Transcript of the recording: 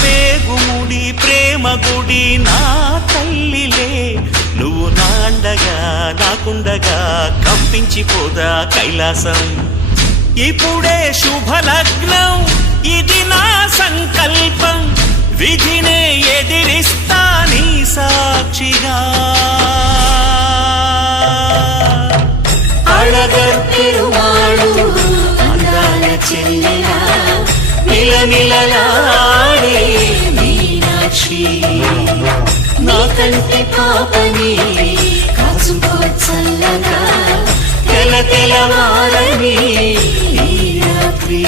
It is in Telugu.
పేగుముడి ప్రేమ గుడి నా తల్లిలే, నువ్వు నాండగా నాకుండగా కంపించిపోదా కైలాసం. ఇప్పుడే శుభలగ్నం, ఇది నా సంకల్పం, విధినే ఎదిరిస్తా నీ సాక్షిగా. అళగర్తిరుమాళు అందాల చెల్లెలా, నిలనిలలాడే మీనాక్షి, నీ కంటి పాపని కాచుకో చల్లగా, తెల తెలవారని ఈ రాత్రి.